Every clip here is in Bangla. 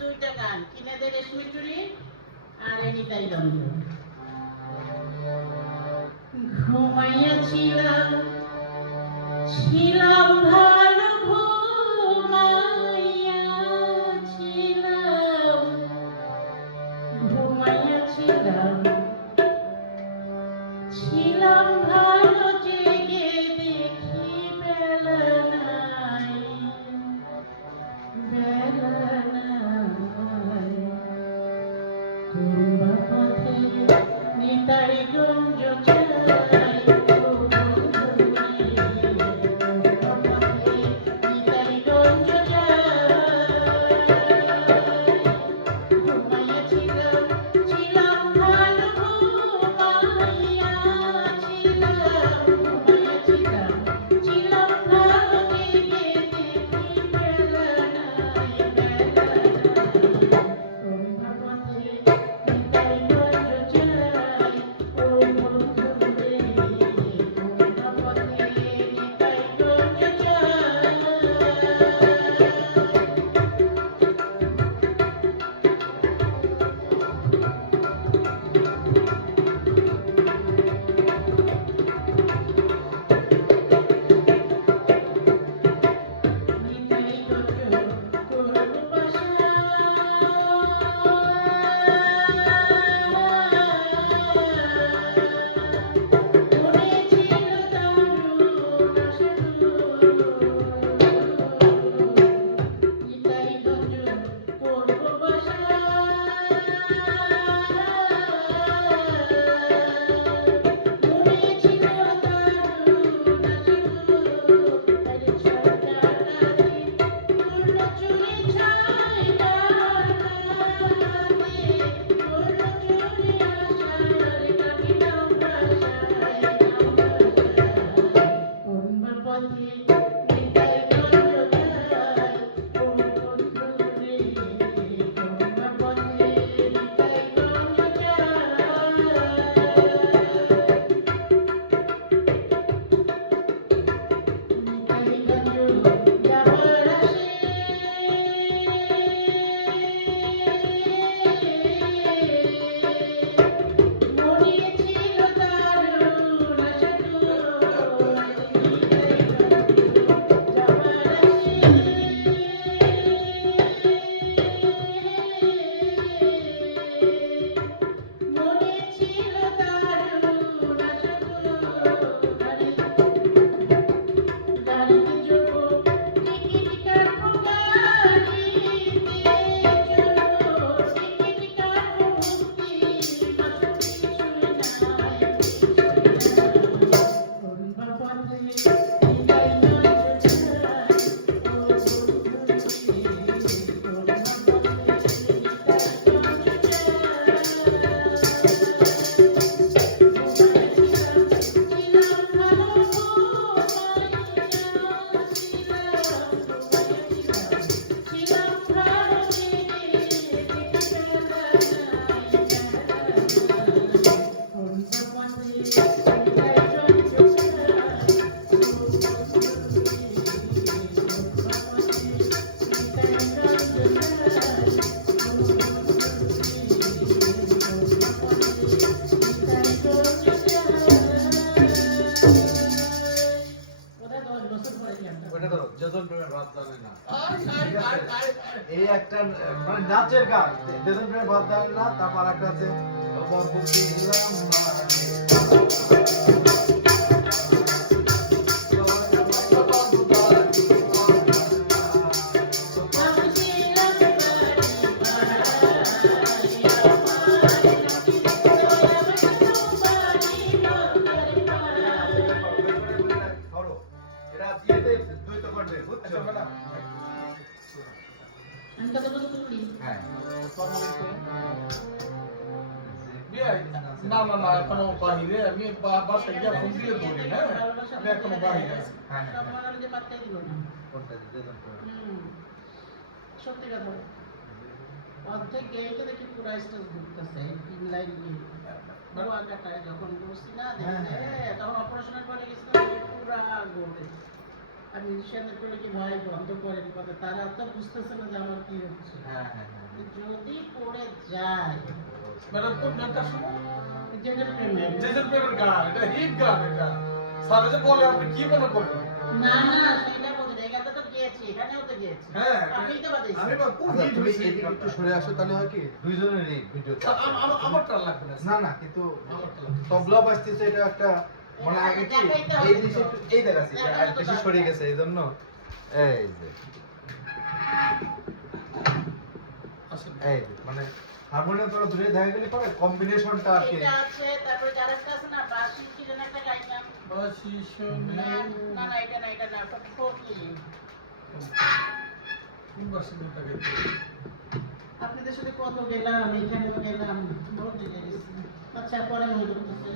দুইটা গান কিনে দে রেশমি চুড়ি আর নিতাই রঞ্জ ঘুমাইয়াছিলাম ছিলাম ভালো ঘুমাইয়াছিলাম ছিলাম ভালো জেগে দেখি বেলা নাই বেলা নাই তোমার পথে এই একটা মানে নাচের গান দেশন প্রেমের ভাব দেন না, তারপর একটা আছে বরবুদিলাম এটা দিয়েতে দ্বৈত করবে বুঝছো না? আমি কতটুকু তুলি? হ্যাঁ না না না এখনো বাহিরে আমি বাসায় গিয়ে ফোন দিয়ে ধরি হ্যাঁ আমি এখনো বাহিরে আছি হ্যাঁ সব মনে হলো যে পাত্তাই দিল না। কোনটা দেশন প্রেমের হুম, সত্যি কথা। অর্ধেক গেইটে দেখি পুরা স্টেজ ঘুরতেছে, এই 3 লাইন গিয়ে। বড় আকাটায় যখন বসছি না দেখতে, তখন অপারেশনের পরে গেছিলাম, পুরা ঘুরতে। আর মিউজিশিয়ানের করে কি ভাই বন্ধ করেন কথা, তারা তো বুঝতেছে না যে আমার কি হচ্ছে। হ্যাঁ হ্যাঁ হ্যাঁ যদি পড়ে যায় ম্যাডাম কোন গানটা শুনো জেজের প্রেমে। জেজের প্রেমের গান এটা হিট গান এটা স্যার যে বলে আপনি কি মনে করেন না না সেটা বলছি না, এই গানটা তো গিয়েছি, এখানেও তো গিয়েছি। হ্যাঁ আপনিই তো বাজাইছেন। আমি বা কোন আচ্ছা, হিট তুমি হয়েছে এদিকে একটু সরে আসো, তাহলে হয় কি দুইজনেরই ভিডিও আমারটা লাগবে না না না কিন্তু আমারটা লাগবে তবলা বাজতেছে, এটা একটা মানে আগে কি এই দিকে একটু এই দেখাচ্ছি আর বেশি সরে গেছে এই জন্য এই যে আসেন এই যে, মানে হারমোনিয়াম তোরা দূরে দেখা গেলে পরে কম্বিনেশনটা আর কি এটা আছে, তারপরে যার একটা আছে না, বাঁশি কি যেন একটা গাইতাম। বাসি শুনে না না না, এটা না, এটা না, সব টোটলি। কোন বাসিটা গেছে আপনাদের সাথে কত গেলাম, এইখানেও গেলাম, বহুত জায়গায় গেছি। আচ্ছা, পরে মনে করতেছি।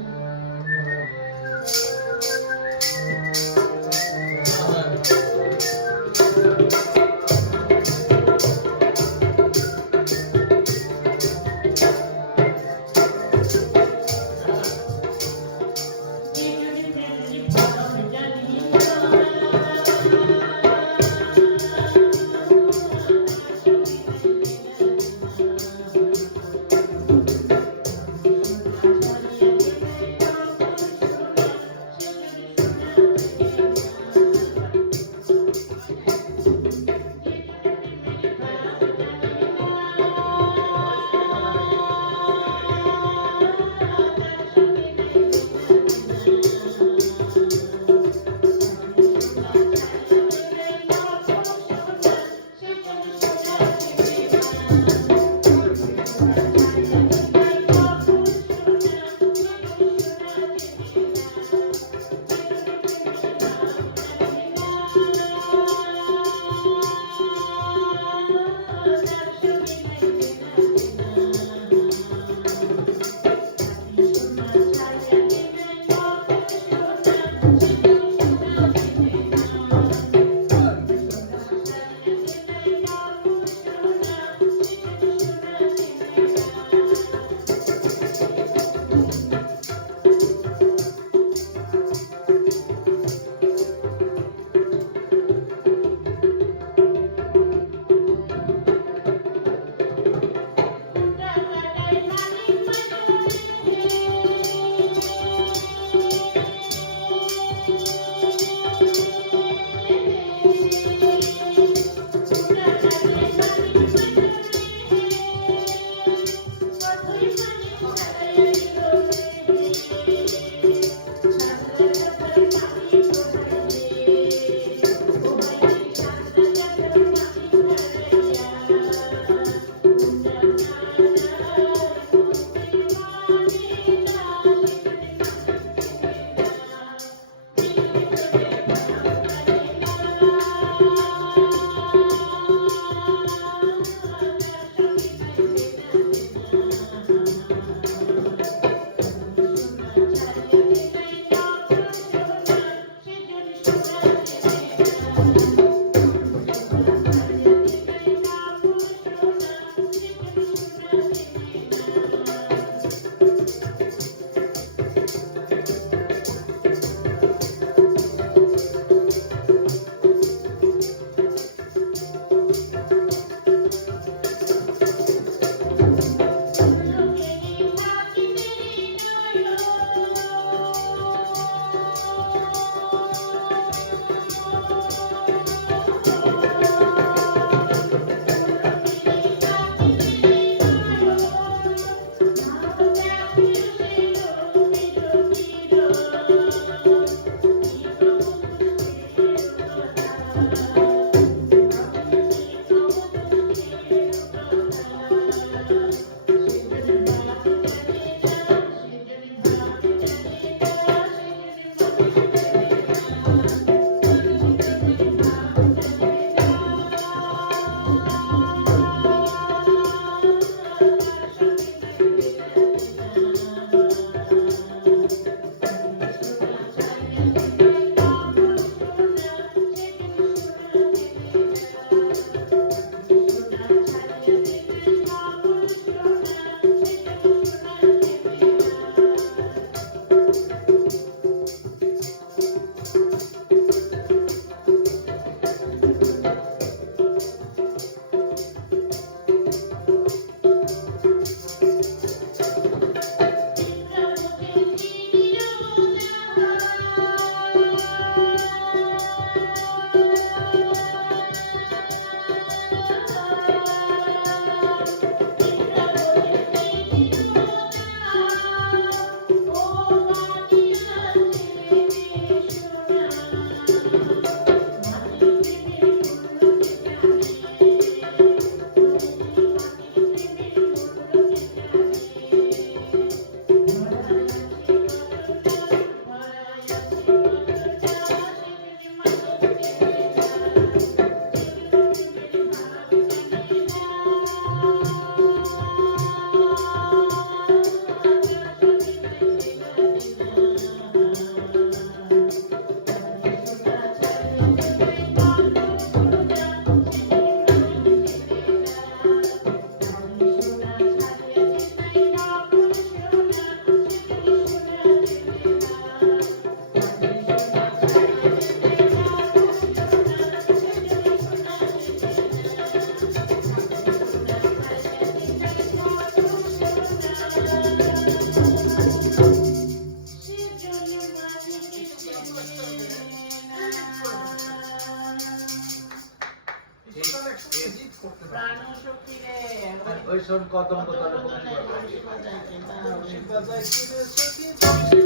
ওই শোন কত কত কথা কত চাই বংশী বাজাইতে দাও। বাজাই কিরে সখী বংশী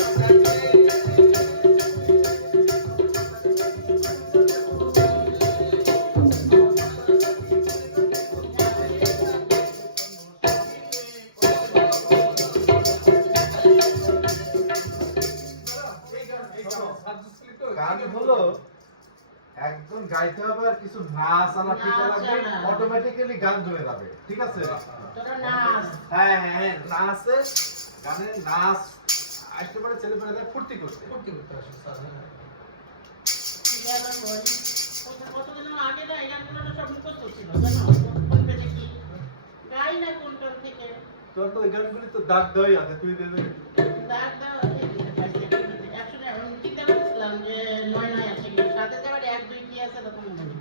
গান হলো একদম গাইতে হবে আর কিছু নাচ আলাপি করা লাগবে, অটোমেটিক্যালি গান জমে যাবে, ঠিক আছে? তোরা নাচ। হ্যাঁ হ্যাঁ হ্যাঁ, নাচে গানে নাচ আসতে পারে, ছেলে পেলে ফুর্তি করতে। করতে করতে আসে স্যার। কি আবার বলি, কতদিন আগে না এই গানগুলো না সব মুখস্থ ছিল, জানো? কোন পেজে কি গাই না কোনটা থেকে তোর তো ওই গানগুলি তো দাগ দেওয়াই আছে, তুই দে দে। দাগ দাও অ্যাকচুয়ালি আমি চিন্তা করছিলাম যে 9 আছে কি সাথে যাবার 1 2 কি আছে তখন বলি।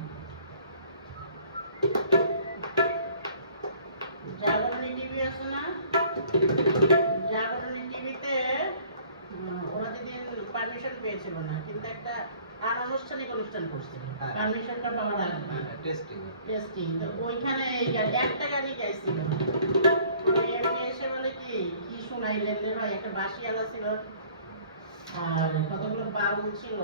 জাগরণী টিভি আছে না, জাগরণী টিভিতে ওরা যেদিন পারমিশন পেয়েছিল না, কিন্তু একটা আনুষ্ঠানিক অনুষ্ঠান করছিল, পারমিশনটা পাওয়ার আগে টেস্টিং, তো ওইখানে এই গান একটা গানই গাইছিল। এমনি এসে বলে কি কি শোনাইলেন রে ভাই, একটা বাঁশিওয়ালা ছিল আর কতগুলো বাউল ছিল,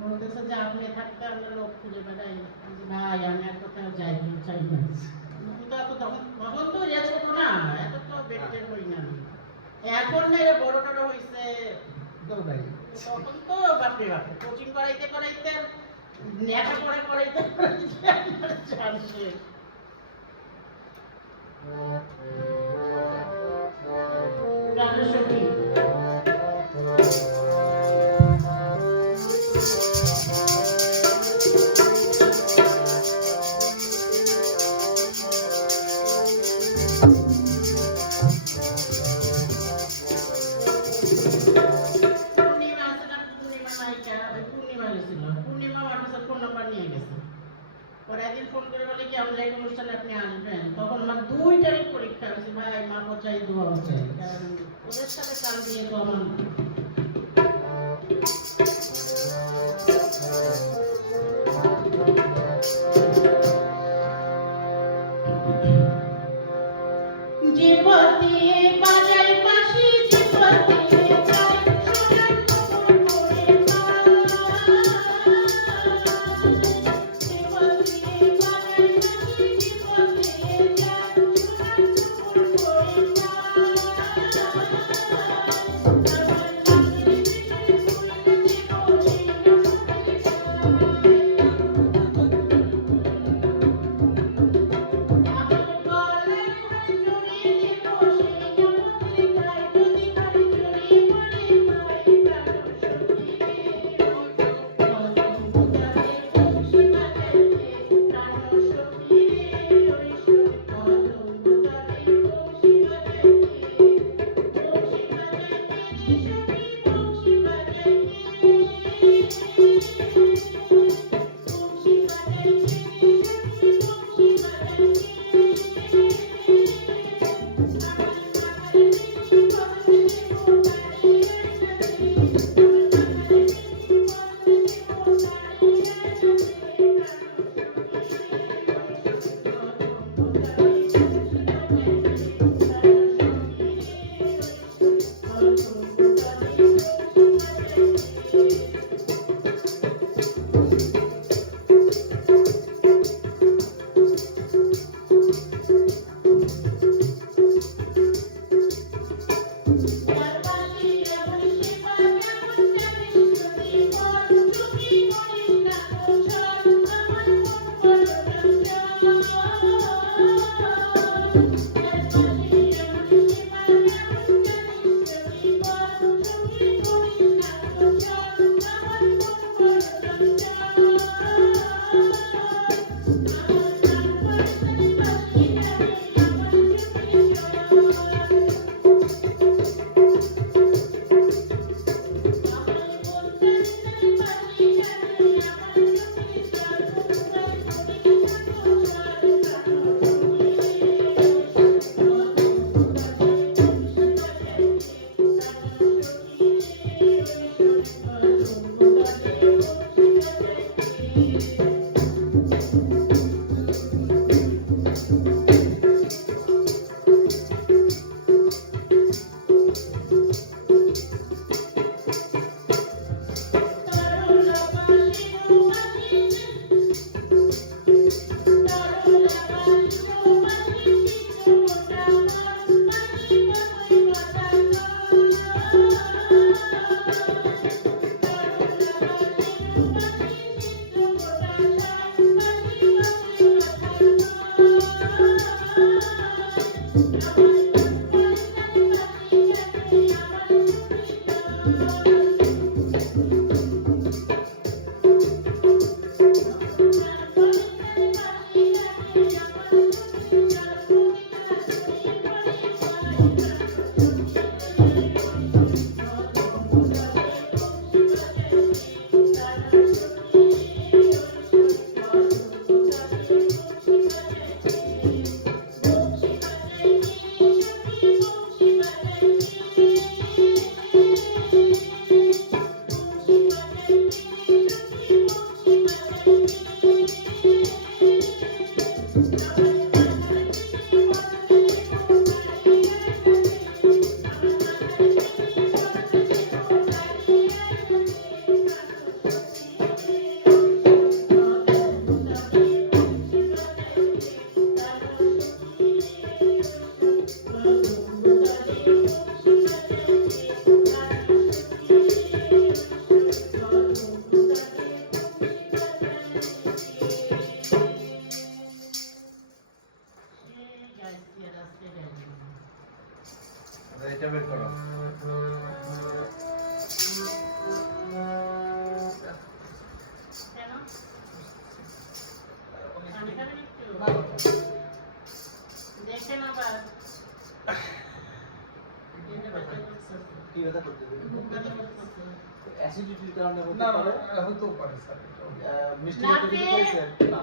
বলতেছে যে আপনি থাকতে আমরা লোক খুঁজে বেড়াই, ভাই আমি আর কোথাও যাই চাই না, কিন্তু এত তখন তখন তো রেস হতো না, এত তো বেটের হই না, এখন না এরা বড় টড় হয়েছে দৌড়াই, তখন তো বাপরে বাপরে কোচিং করাইতে করাইতে নেটা পড়ে করাইতে জানছে। গানের সঙ্গী পূর্ণিমা আছে না, পূর্ণিমা নায়িকা, ওই পূর্ণিমা গেছিল, পূর্ণিমা আমার কাছে ফোন নাম্বার নিয়ে গেছে, পরে একদিন ফোন করে বলে কি আমাদের এই অনুষ্ঠানে আপনি আসবেন, তখন আমার 2টারই পরীক্ষা হয়েছে, ভাই মা চাই দোয়া চাই, কারণ ওদের সাথে কান দিয়ে তো আমার জীবতি বাজাই পাশি জীবতি যাই সোনার খবর করে জীবতি বাজাই পাশি জীবতি যাই সোনার খবর করে এটা বের করো। কি ব্যথা করতেছে? অ্যাসিডিটির কারণে হতে না পারে। হতেও পারে স্যার। মিষ্টি খেতে কিছু খাইছেন? না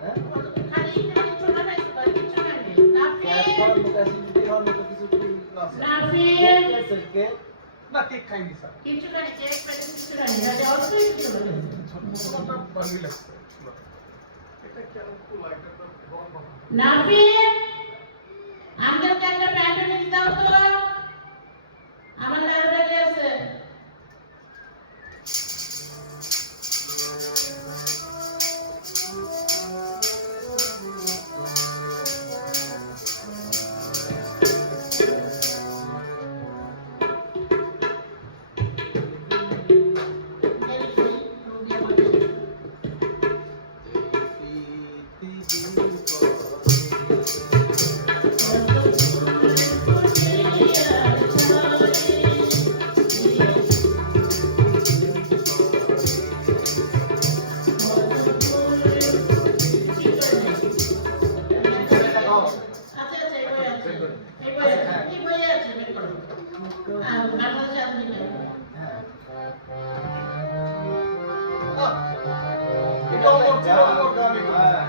হ্যাঁ? গ্যাস হওয়ার মতো, অ্যাসিডিটি হওয়ার মতো কিছু কি আছে? খাইছেন কেক? না কেক খাইনি স্যার। ভালোই লাগছে। এটা কেন খোলা? এটা তো বন্ধ। আমার লাইব্রেরি আছে এটা আমার ছিল, আমার গানে হ্যাঁ।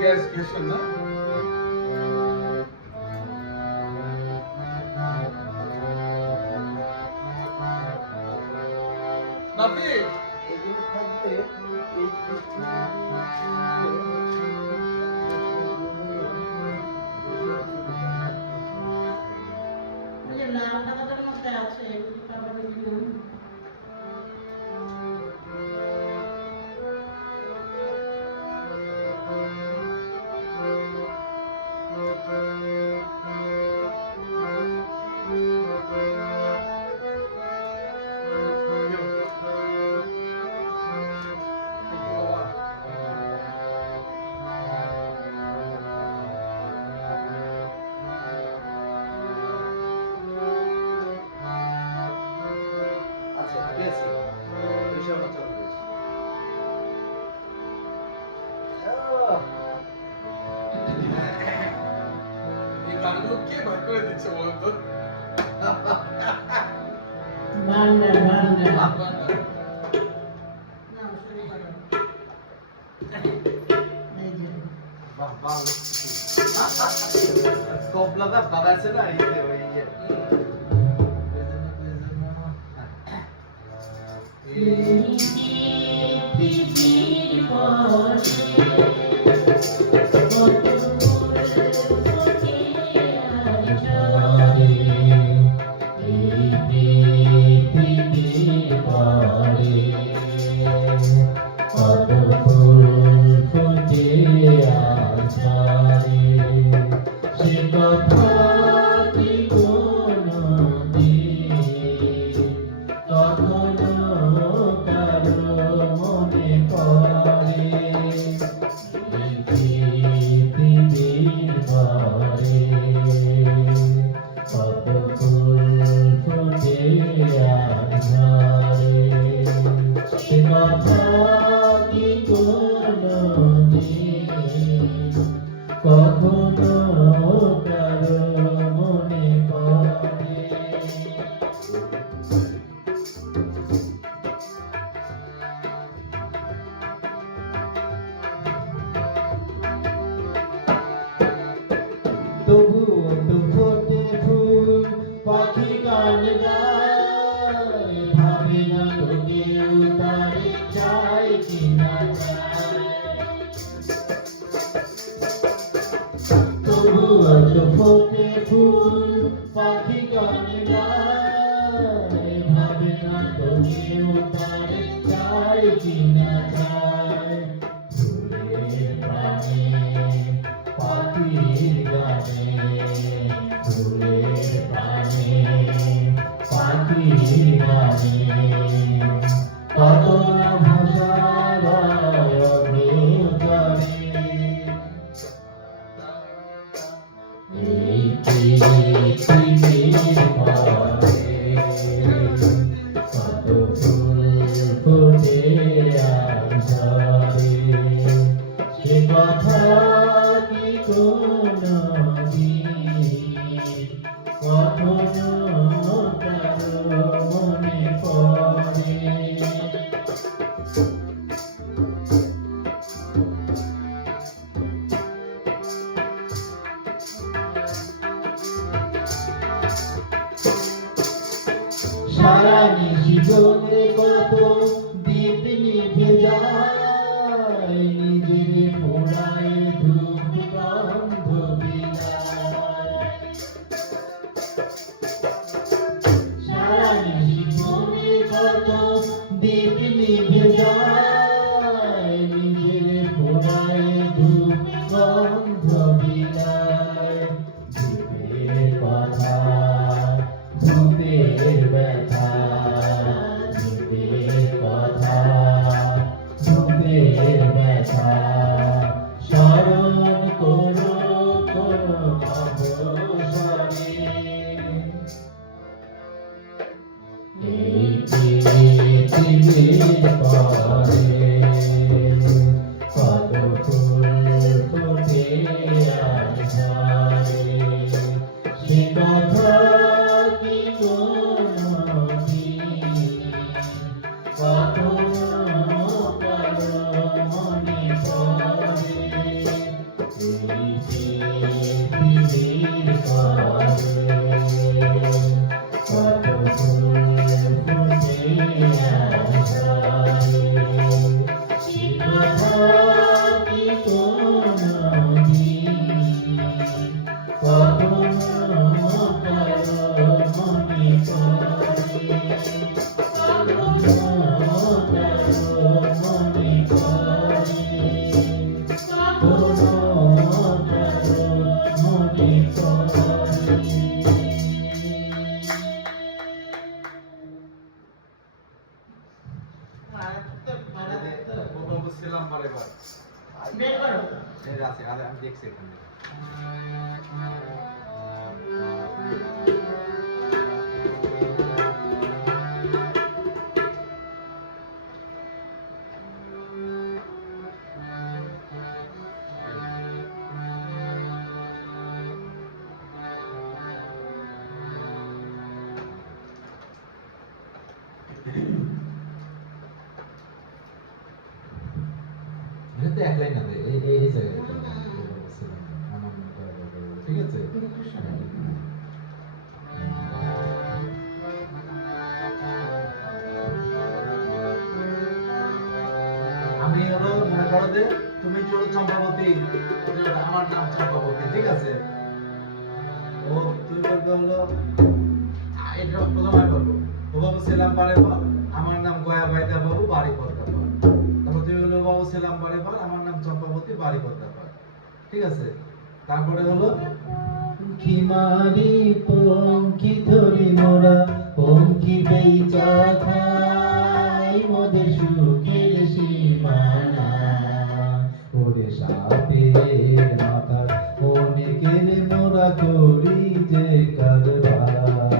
গ্যাস গেছে না? নাফি এগুলো থাকবে এই আচ্ছা গেছে বিষয় না চলবে এই গানগুলো কে ভাগ করে দিচ্ছে বলুন তো? বাহ বাহ কবলাটা বাগাছে না এই যে ওই যে এই কথা কি কোনদিন কখনো কারো মনে পড়ে? এই পৃথিবীর ঘরে কত ফুল ফোটে আর ঝরে, সে কথা কি কোনদিন কখনো কারো মনে পড়ে? তবুও তো ফোটে ফুল, পাখি গান গায়, ভাবে না তো কেউ তারে চায় কিনা চায়। তবুও তো ফোটে ফুল, পাখি গান গায়, ভাবে না তো কেউ তারে চায় কিনা চায়। ফুলের প্রাণে পাখির গানে, ফুলের প্রাণে পাখির গানে, কত না ভাষার অভিজ্ঞানে। এই পৃথিবীর ঘরে কত ফুল ফোটে আর ঝরে, সে কথা কি কোনদিন কখনো কারো মনে পড়ে? সারা নিশি জ্বলে কত দীপ নিভে যায়, নিজের পোড়ায় ধূপ গন্ধ বিলায়। সারা নিশি জ্বলে কত দীপ নিভে যায়, নিজের পোড়ায় ধূপ গন্ধ বিলায়। ধূপের কথা, ধূপের ব্যথা, ধূপের কথা, ধূপের ব্যথা, স্মরণ করো করো অবসরে। এই পৃথিবীর ঘরে কত ফুল ফোটে আর ঝরে, সে কথা কি কোনদিন কখনো কারো মনে পড়ে? এই পৃথিবীর ঘরে কত ফুল ফোটে আর ঝরে, সে কথা কি কোনদিন কখনো কারো মনে পড়ে? কখনো কারো মনে পড়ে? কখনো কারো মনে পড়ে? ছিলাম পরে বার বের করো। এই আছে আমি দেখছি এখানে। এটা তো এক লাইন আছে, এই জায়গাটা আমার ঠিক আছে। আমি হলো মনে করো যে তুমি চলো চম্পাবতী, আমার নাম চম্পাবতী, ঠিক আছে? ও তুই বলবে হলো এটা প্রথম আমি বলবো, ও বাবু ছিলাম পারে বল আমার নাম গয়া বাইদা বাবু বাড়ি করতে পার। তারপর তুই হলো বাবু ছিলাম পারে বল আমার নাম চম্পাবতী বাড়ি করতে পার, ঠিক আছে? তারপরে হলো পঙ্খী মারি পঙ্খী ধরি মোরা পঙ্খী বেচা খাই মোদের সুখের সীমানা ওরে সাপের মাথা অনেকের মোরা করি যে কারবার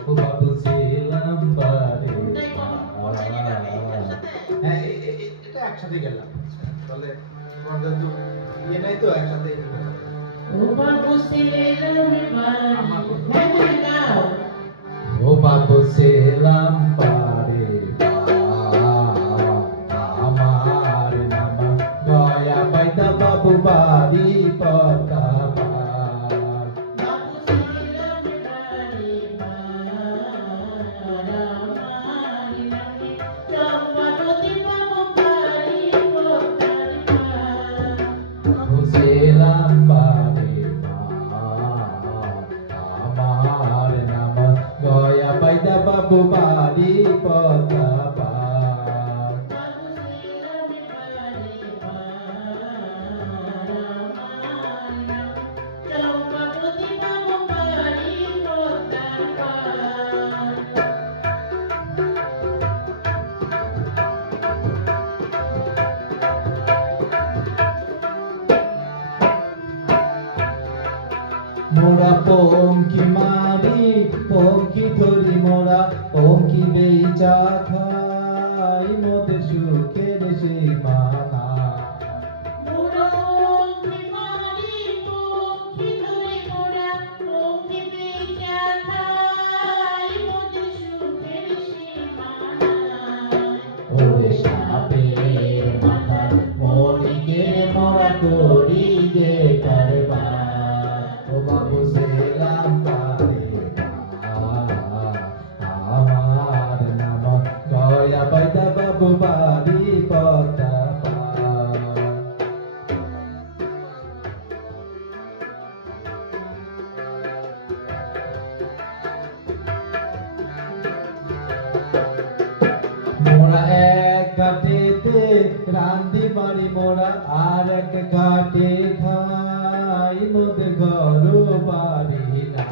ও বাবু ছিলাম বারে হ্যাঁ এটা একসাথে গেলাম তাহলে তোমাদের তো ইয়ে নাই তো একসাথে ও বাবু ছিলাম বারে গাও ও বাবু ছিলাম পারে আমার নাম গয়া পাইতা বাবু বাড়ি পতা বাবু ছিলাম বারে চম্পাবতী বাবু বাড়ি ছিলাম বারে আমার নাম গয়া পাইতা বাবু বাড়ি পতা চম্পাবতী বাবু বাড়ি মোরা পঙ্কি মারি পঙ্কি ধরি মোরা পঙ্কি বেচা খাই মোদের সুখের সীমানা ওরে সাপের মাথা মরিকের মোরা করি যে কারবার ও বাবু ছিলাম পারে আমার নাম গয়া পাইতা বাবু বাড়ি পতা মোরা এক ঘাটেতে রান্ধি বাড়ি মোরা আর এক ঘাটে খাই মোদের ঘর বাড়ি নাই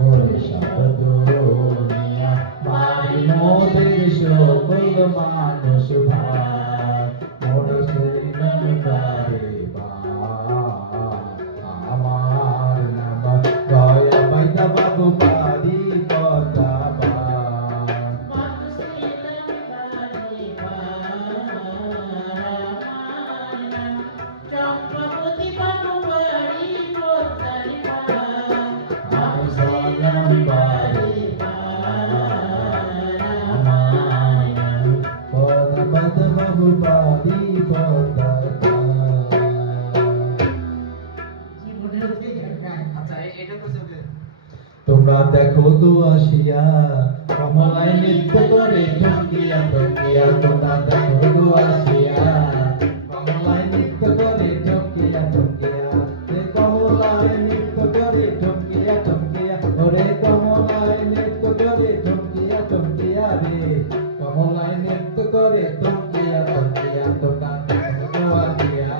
ওরে সব দুনিয়া বাড়ি মোদের সকল মানুষ ভাই মোরে ছিলাম বারে আমার নাম গয়া পাইতা বাবু বাড়ি পতা চম্পাবতী বাবু বাড়ি আমি সালাম বারে আমার নাম গয়া পাইতা বাবু বাড়ি পতা আচ্ছা এটা তো সবে তোমরা দেখো তো আসিয়া কমলায় নৃত্য করে ঢঙ্কিয়া ঢঙ্কিয়া তোমরা দেখো তো আসিয়া কমলায় নৃত্য করে ঢঙ্কিয়া ঢঙ্কিয়া রে কমলায় নৃত্য করে ঢঙ্কিয়া ঢঙ্কিয়া ওরে কমলায় নৃত্য করে ঢঙ্কিয়া ঢঙ্কিয়া রে কমলায় নৃত্য করে ঢঙ্কিয়া ঢঙ্কিয়া তোমরা দেখো তো আসিয়া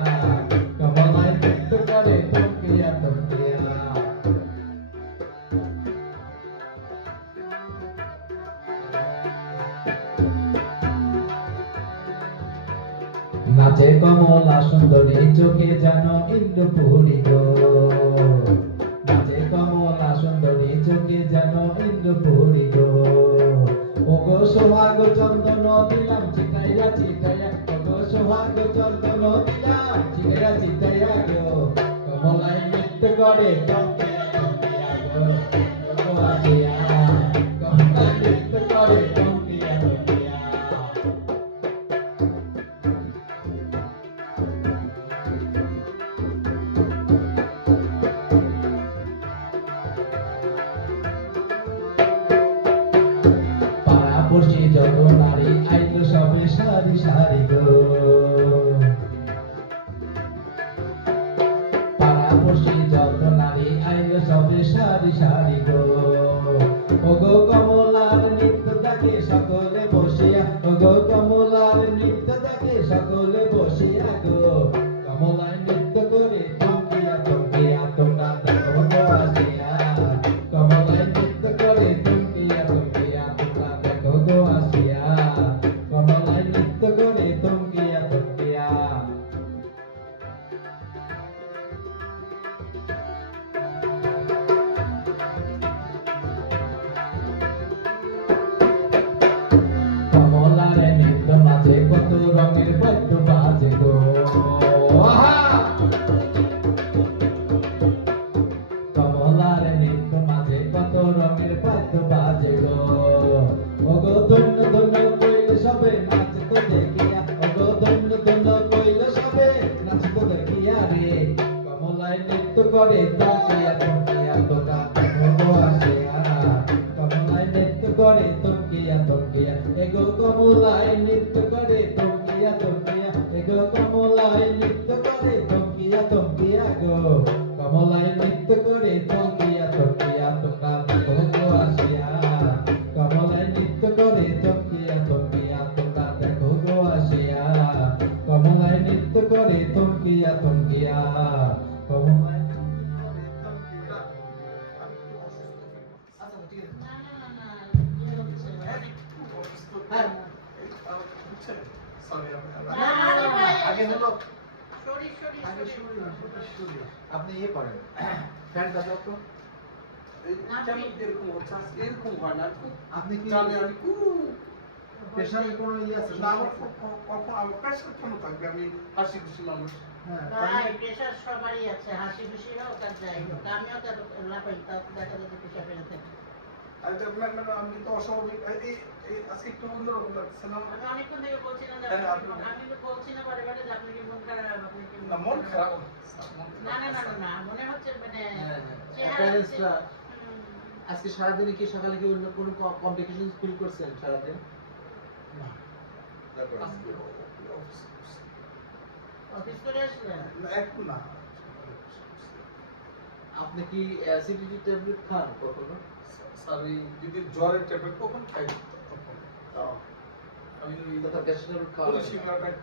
কমলায় নৃত্য করে ঢঙ্কিয়া ঢঙ্কিয়া নাচে কমলা সুন্দরী চোখে যেন ইন্দ্রপুরী গো নাচে কমলা সুন্দরী চোখে যেন ইন্দ্রপুরী গো ও গো সোহাগ চন্দন দিলাম চিটাইয়া চিটাইয়া ও গো সোহাগ চন্দন দিলাম চিটাইয়া চিটাইয়া গো কমলায় নৃত্য করে টঙ্কিয়া টঙ্কিয়া গো কমলায় নৃত্য করে টঙ্কিয়া টঙ্কিয়া পড়ছি যত নারী আইলো সবে সারি সারি গো পাড়া পড়ছি যত নারী কমলায় নৃত্য করে তমকিয়া তমকিয়া এগো কমলায় নৃত্য করে তমকিয়া তমকিয়া গো কমলায় নৃত্য করে তমকিয়া তমকিয়া তোমরা দেখো গো আসিয়া কমলায় নৃত্য করে তমকিয়া তমকিয়া তোমরা দেখো গো আসিয়া কমলায় নৃত্য করে তমকিয়া তমকিয়া কমলায় আচ্ছা ঠিক আছে না না না না ইয়ে হচ্ছে অনেক হ্যাঁ সরি না, আরে ভাই, আগে হলো শরীর শরীর আগে শরীর। শুরু আপনি ইয়ে করেন ফ্যানটা দাও তো কেন এরকম হচ্ছে আজকে এরকম হয় না খুব আপনি কি জানি আমি খুব প্রেশারের কোনো ইয়ে আছে না আমার কখন আমার প্রেশার কেন থাকবে আমি হাসি খুশি মানুষ হ্যাঁ ভাই প্রেশার সবারই আছে, হাসি খুশি হোক আর যাই হোক, আমিও তো লাফাই, তাও তো দেখা যায় যে প্রেশার ফেলে থাকি। আমি তো আমি তো অস্বাভাবিক আজকে একটু অন্যরকম লাগছে না আমি অনেকক্ষণ থেকে বলছি না যে হ্যাঁ, আপনি- আমি তো বলছি না বারে বারে যে আপনি কি মন খারাপ, আপনি কি না মন খারাপ না না না না না, মনে হচ্ছে মানে হ্যাঁ, চেহারা appearance-টা হুম, আজকে সারাদিনে কি সকালে কি অন্য কোনো কমপ্লিকেশন ফিল করছেন সারাদিন না তারপর আজকে অফিস করে আসলেন? এখন না আপনি কি অ্যাসিডিটি ট্যাবলেট খান কখনো সরি যদি জ্বরের ট্যাবলেট কখন খাই তখন আমি তথা গ্যাস ট্যাবলেট খাওয়া পুরো লাগে না? সিগারেট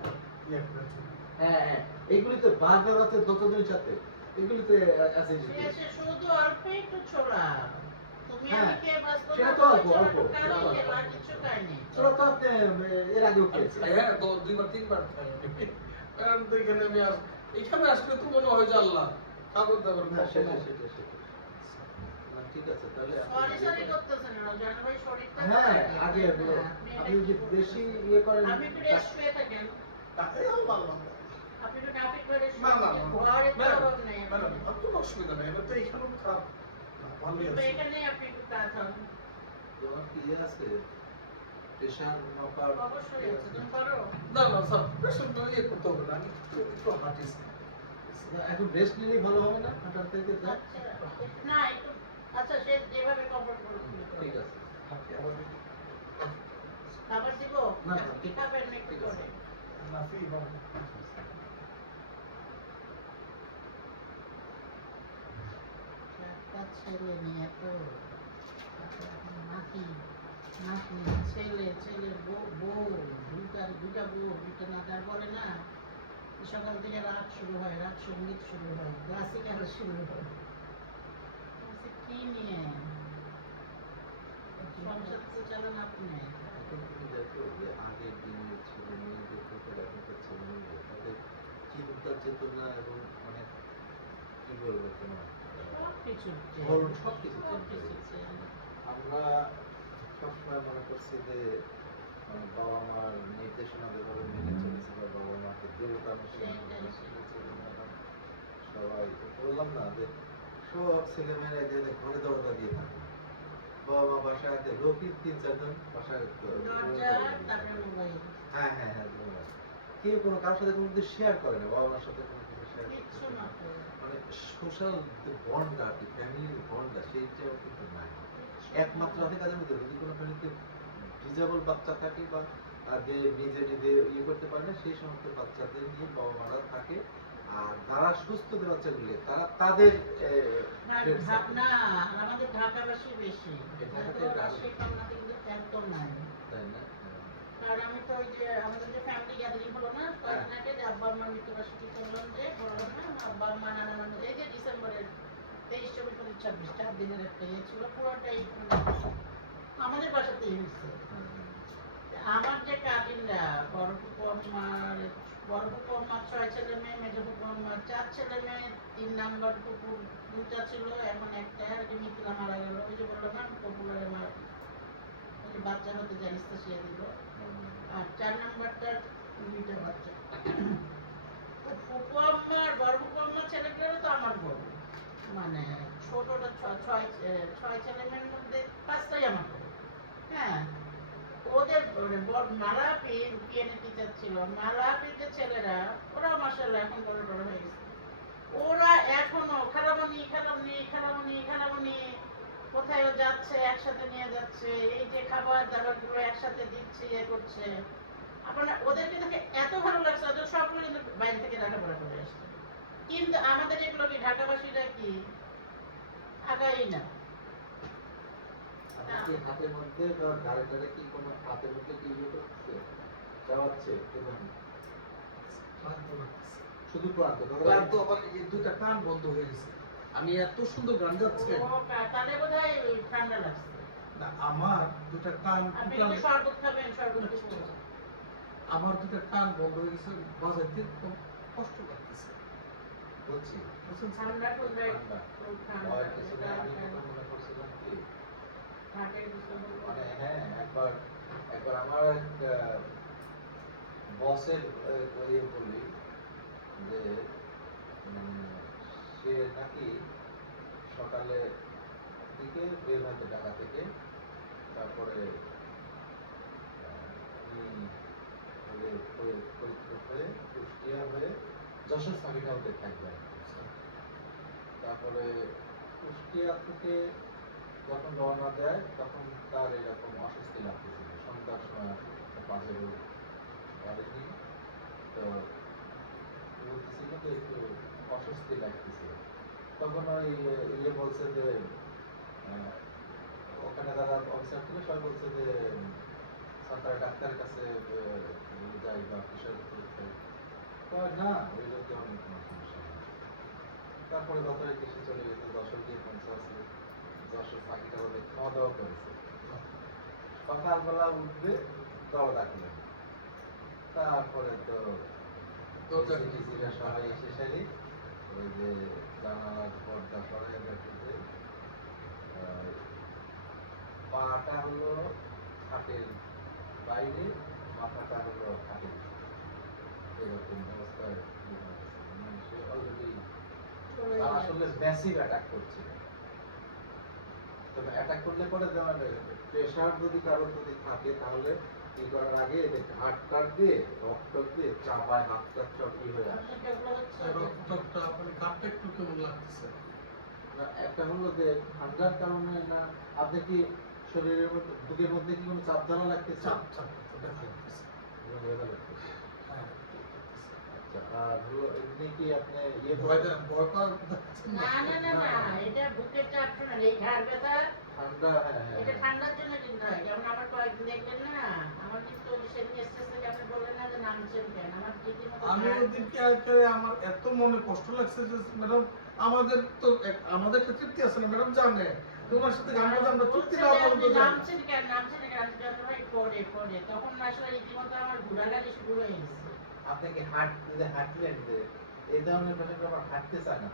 ইয়ে করে চলি। হ্যাঁ হ্যাঁ এগুলি তো বার্গার আছে যতদিন সাথে এগুলিতে অ্যাসিডিটি সে এসে শুধু অল্প একটু ছোলা, তুমি হ্যাঁ, আমি খেয়ে বাঁচবো সেটা না, তো অল্প, ছোলা অল্প, তো কালই অল্প। খেলো, আর কিছু খাইনি। চলো তো আপনি এর আগেও খেয়েছেন হ্যাঁ তো দুইবার তিনবার খাই কারণ তো এখানে আমি এখানে আসলে তো মনে হয় যে আল্লাহ খাবার দাবার না সেটাই সেটাই সেটাই না, ঠিক আছে তাহলে সরি আপনি সরি ইয়ে করেন। করতেছেন না, জানো ভাই শরীরটা হ্যাঁ খারাপ। আগে হ্যাঁ, আপনি আপনি এটা যদি কি বেশি বলছেন? ইয়ে করেন আপনি একটু রেস্ট শুয়ে থাকেন, আপনি একটু ট্রাফিক করে না শুয়ে না থাকেন, ঘরে তো ম্যাডাম অভাব নেই। ম্যাডাম আর তো অসুবিধা নেই এটা তো এখানেও খারাপ না, ভালোই তো আছে এখানেই আপনি একটু কাজ হন। তোমার কি ইয়ে আছে প্রেশার নকার অবশ্যই আছে, তুমি পারো। না না স্যার পেশেন্ট তো ইয়ে করতে হবে না আমি একটু হাঁটিস এখন রেস্ট নিলেই ভালো হবে না হাঁটার থেকে যা আচ্ছা, না একটু আচ্ছা সে যেভাবে কমফোর্ট করে তুমি করো। ঠিক আছে হাঁটি আবার খাবার দিব? না, কি খাবেন না একটু ঠিক আছে। করে? না ফ্রি বাবু একটা ছেলে নিয়ে তো নাতি নাতনি ছেলে ছেলে বউ বউ দুটা বউ দুটা নাতার বলে না সকাল থেকে রাত শুরু হয়, রাত সঙ্গীত শুরু হয়, ক্লাসিক্যাল শুরু হয়। বলছি, কি নিয়ে সংসার তো চালান আপনি? এখন তুমি দেখো যে আগের দিনের ছেলে মেয়েদের থেকে এখনকার ছেলে মেয়েদের তাদের চিন্তা চেতনা এবং অনেক কি বলবো তোমার সবকিছু ধরন সবকিছু সবকিছু change হয়েছে। আমরা সবসময় মনে করছি যে মানে বাবা মার নির্দেশনা যেভাবে মেনে চলেছে বা বাবা মাকে দেবতা সবাই বললাম না যে সব ছেলেমেয়েরা যে ঘরে দরজা দিয়ে থাকে বাবা মা বাসায় আছে লোকই 3-4 জন বাসায় দরজা তারপরে মোবাইল, হ্যাঁ হ্যাঁ হ্যাঁ দুনিয়া। কেউ কোনো কারোর সাথে কোনো কিছু শেয়ার করে না বাবা মার সাথে কোনো কিছু শেয়ার কিচ্ছু করে না না তো। মানে সোশ্যাল যে বন্ডটা আর কি ফ্যামিলির বন্ডটা সেইটাও কিন্তু নাই একমাত্র আছে কাজের মধ্যে যদি কোনো ফ্যামিলিতে ডিজেবল বাচ্চা থাকে বা তাদের নিজে নিজে ইয়ে করতে পারে না সেই সমস্ত বাচ্চাদের নিয়ে বাবা মারা থাকে আর যারা সুস্থ যে বাচ্চাগুলি তারা তাদের ভাবনা আমাদের ঢাকাবাসী বেশি, ঢাকাতে রাজশাহী পাবনাতে কিন্তু একদম নাই। তাই না কারণ আমি তো ওই যে আমাদের যে ফ্যামিলি গ্যাদারিং হলো না কয়েকদিন আগে, যে আব্বা আম্মার মৃত্যুবার্ষিকী করলাম, যে বললো না আব্বা আম্মা নানা নানা, এই যে ডিসেম্বরের 23, 24, 25, 26 4 দিনের একটা ইয়ে ছিল, পুরোটাই আমাদের বাসাতেই হয়েছে। আমার যে কাজিনরা বড় ফুপু আম্মার 6 ছেলে মেয়ে, মেজো ফুপু আম্মার 4 ছেলে মেয়ে, 3 নাম্বার ফুপু 2টা ছিল, এখন একটা আর কি মিথিলা মারা গেল, ওই যে বললাম না পপুলারে মারা, ওই যে বাচ্চা হতে জানিস তো সে দিল। আর 4 নাম্বারটার 2টা বাচ্চা। তো ফুপু আম্মার বড় ফুপু আম্মার ছেলেগুলো তো আমার বড়, মানে ছোটটা 6 ছেলে মেয়ের মধ্যে 5টাই আমার বড়। হ্যাঁ, ওদের মালা পিএনএ টিচার ছিল, মালা যে ছেলেরা ওরা মাশাআল্লাহ এখন বড় বড় হয়ে গেছে, ওরা এখনো খালামণি খালামণি খালামণি খালামণি কোথায় যাচ্ছে একসাথে নিয়ে যাচ্ছে, এই যে খাবার দাবারগুলো একসাথে দিচ্ছে ইয়ে করছে, আপনার ওদেরকে দেখে এত ভালো লাগছে, ওদের সবগুলো কিন্তু বাইরে থেকে লেখাপড়া করে আসছে। কিন্তু আমাদের এগুলো কি ঢাকাবাসীরা কি আগাই না। আপনি কি হাতের মধ্যে বা ধারে ধারে কি কোনো হাতের মধ্যে কি ইয়ে করছে চাওয়াচ্ছে ক্লান্ত লাগতেছে। শুধু প্রান্ত ক্লান্ত, আবার এই দুইটা কান বন্ধ হয়ে গেছে। আমি এত সুন্দর গান যাচ্ছে ও তাহলে বোধহয় ঠান্ডা লাগছে। না, আমার দুটা কান আপনি টোটাল, কিন্তু শরবত খাবেন, শরবত খাবেন। আমার দুটা কান বন্ধ হয়ে গেছে, বাজাইতে খুব কষ্ট লাগতেছে। বলছি বুঝছেন? ঠান্ডা করবে ঠান্ডা। খুব ঠান্ডা হয় কিছু না, আমি কথা মনে করছিলাম কি হাটের কিছু মানে হ্যাঁ একবার একবার আমার এক বসের ইয়ে বলি যে সে নাকি সকালে দিকে বের হয়তো ঢাকা থেকে, তারপরে উনি ফরিদপুর হয়ে কুষ্টিয়া হয়ে যশোর সামিট হাউসে থাকবেন। তারপরে কুষ্টিয়া থেকে যখন রওনা দেয় তখন তার এরকম অস্বস্তি লাগতেছিল, সন্ধ্যার সময় বাজে পারেনি, তো বলতেছিল যে একটু অস্বস্তি লাগতেছে। তখন ওই ইয়ে বলছে যে ওখানে যারা অফিসার ছিল সবাই বলছে যে সরকারি ডাক্তারের কাছে যাই বা কিসের না ওই লোককে অনেক কোনো সমস্যা নেই। তারপরে যথারীতি সে চলে গেছে, যশোর গিয়ে পৌঁছাচ্ছে, যশোর পাখিটা ওদের খাওয়া দাওয়া করেছে, সকালবেলা উঠবে দরজা খুলে, তারপরে তো সবাই এসে সারি ওই যে জানালার পর্দা সরাই দেখতে পাটা হলো খাটের বাইরে, মাথাটা হলো খাটের এরকম অবস্থায় সে অলরেডি আসলে ম্যাসিভ অ্যাটাক করছিল। তবে অ্যাটাক করলে পরে প্রেশার যদি কারো যদি থাকে তাহলে কি করার আগে হাতটা দিয়ে রক্ত দিয়ে চাপায় হাতটা চটি হয়ে আসে। রক্তটা মানে কাপটা একটু কেমন লাগতেছে। একটা হলো যে ঠান্ডার কারণে না আপনি কি শরীরের মধ্যে বুকের মধ্যে কি কোনো চাপ জ্বালা লাগতেছে? চাপ চাপ ব্যথা লাগতেছে। হ্যাঁ, আচ্ছা, আর হলো এমনি কি আপনি ইয়ে ভয় পাওয়ার না না না না, এটা বুকের চাপ শোনা, এই ঘাড় ব্যথা ঠান্ডা? হ্যাঁ হ্যাঁ এটা ঠান্ডার জন্য কিন্তু হয়। যেমন আমার কয়েকদিন দেখলেন না, আমার কিন্তু সেদিন স্টেজ থেকে আপনি বললেন না যে নামছেন কেন, আমার দিদির মতো আমি ঘাড়- ওদিনকে আমার এত মনে কষ্ট লাগছে যে ম্যাডাম আমাদের তো আমাদের ক্ষেত্রে কি আছে না ম্যাডাম জানে তোমার সাথে গান বাজা আমরা চুক্তি না বলছে যে পর্যন্ত আপনি জানি। নামছেন কেন, নামছেন কেন, আমি জানতে ভাই পরে পরে, তখন আসলে রীতিমতো আমার ঘোরাঘাড়ি শুরু হয়ে গেছে। আপনি কি হাঁটলেন যে এই ধরনের পেশেন্ট আবার হাঁটতে চায় না?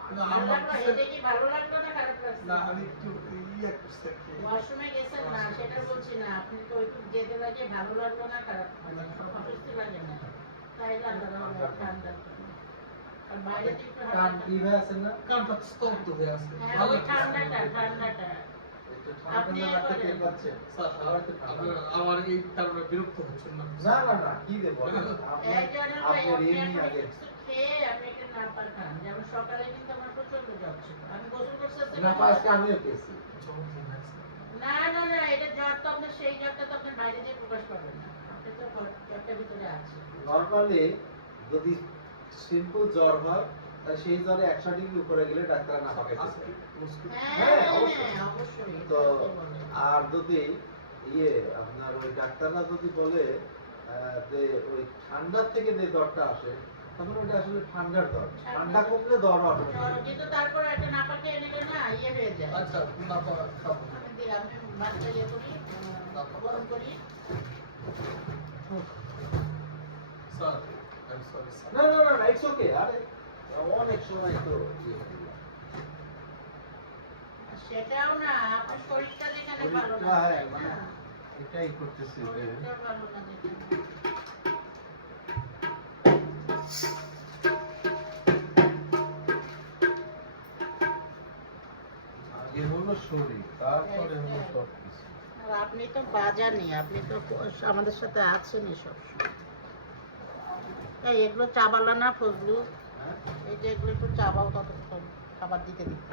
কিন্তু ভালো আমার লাগলো? কাছে- এটা কি ভালো লাগলো না খারাপ লাগছে? না আমি একটু ইয়ে করছি আর কি। ওয়াশরুমে গেছেন না সেটা বলছি না, আপনি তো একটু যেতে লাগে ভালো লাগলো না খারাপ লাগলো, অস্বস্তি লাগে না, তাই লাগলো না ঠান্ডা। আর বাইরে তো একটু কান হালকা- কি হয়ে আছে না? কানটা স্তব্ধ হয়ে আছে। হ্যাঁ, ভালো ওই লাগছে। ঠান্ডাটা ঠান্ডাটা একটু আপনি ঠান্ডা লাগতে বলেন। টের পাচ্ছেন? স্যার, আবার একটু ঠান্ডা আপনার- আমার এই কারণে বিরক্ত হচ্ছেন না। না না না কি রে বলেন আপনি এই জন্য ভাই আপনি আপনি এমনি এখন আগে কিছু খেয়ে আপনি একটা নাপা খান। যেমন সকালে কিন্তু আমার প্রচন্ড জ্বর ছিল, আমি গোসল করতে না পাঁচটা আমিও পেয়েছি। না না না, এটা জ্বর তো আপনার সেই জ্বরটা তো আপনার বাইরে দিয়ে প্রকাশ পাবেন না, আপনি তো জ্বরটা ভিতরে আছে। নরমালি যদি সিম্পল জ্বর হয় তাহলে সেই জ্বরে 100 ডিগ্রি উপরে গেলে ডাক্তার না পাকে আজকে মুশকিল। হ্যাঁ অবশ্যই। হ্যাঁ অবশ্যই। তো তাই বলে। আর যদি ইয়ে আপনার ওই ডাক্তাররা যদি বলে যে ওই ঠান্ডার থেকে যে জ্বরটা আসে তখন ওটা আসলে ঠান্ডার জ্বর, ঠান্ডা কমলে জ্বর হবে। জ্বর কিন্তু তারপরে একটা নাপা খেয়ে নিলে না ইয়ে হয়ে যায়। আচ্ছা, না পাওয়া খাবো। আমি ভাতটা ইয়ে করি, গরম করি। Sir, I'm sorry, sir. না না না না ইটস ওকে। আরে অনেক সময় তো ইয়ে হয়ে যায়। আর সেটাও না, আপনার শরীরটা যেখানে ভালো শরীরটা, না, হ্যাঁ, তাই মানে না? এটাই করতেছে যে শরীরটা ভালো না যেখানে। আগে হলো শরীর তারপরে হলো সব কিছু। আর আপনি তো বাজানি, আপনি তো আমাদের সাথে আছেনই সবসময়। এই এগুলো চাবালা না ফজলু, হ্যাঁ এই যে এগুলো একটু চাবাও ততক্ষণ খাবার দিতে দিতে।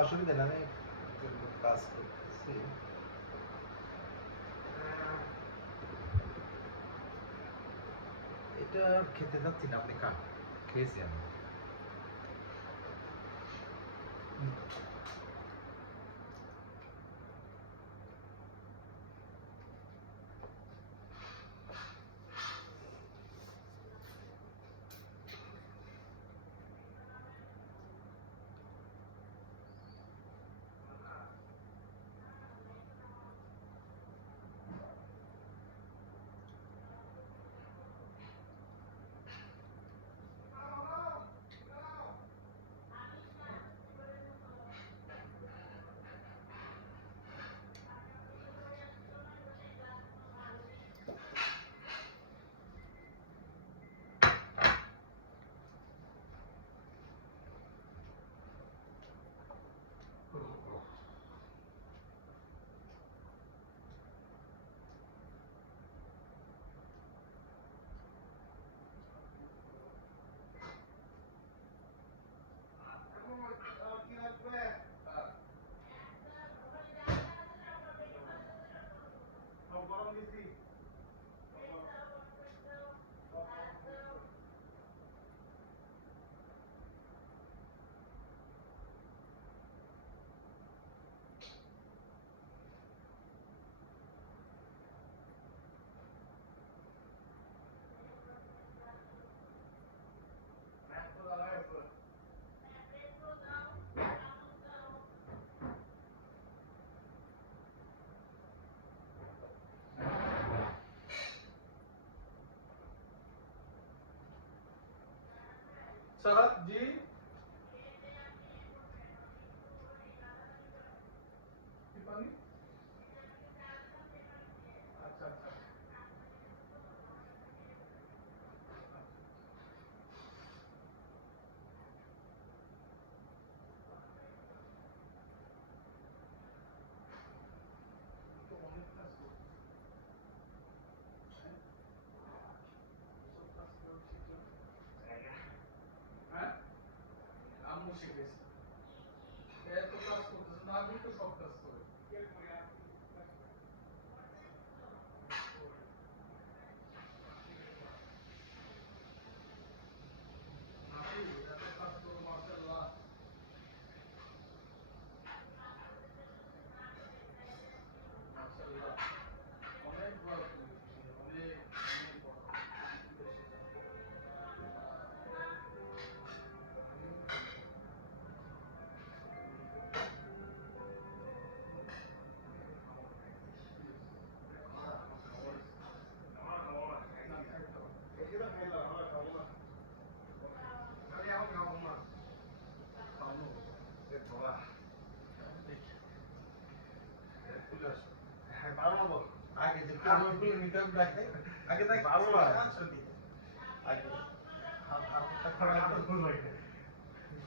অসুবিধা নেই, আমি কাজ করতেছি। এটা খেতে যাচ্ছি না, আপনি খান। খেয়েছি আমি। साहब जी पानी अच्छा अच्छा तो অনেক কাজ করতে হ্যাঁ আম্মু শিখেছে এত কাজ করতেছে না, আমি তো সব কাজ করি। আমি এত কাজ করো মাশাআল্লাহ। মাশাআল্লাহ অনেক বড় তুমি, অনেক অনেক বড়।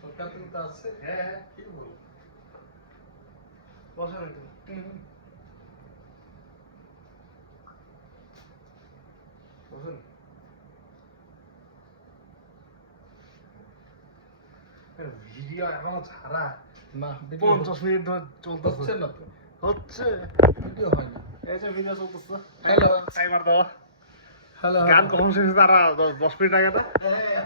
সরকার থেকে তো আছে। হ্যাঁ কি বল বসে নাকি বসেন। ভিডিও এখনো ছাড়া না, 50 মিনিট ধরে চলতেছে। হচ্ছে না তো। হচ্ছে ভিডিও হয় না। এই যে ভিডিও চলতেছে। হ্যালো। টাইমার দাও। হ্যালো। গান কখন শেষ তারা 10 মিনিট আগে না? হ্যাঁ।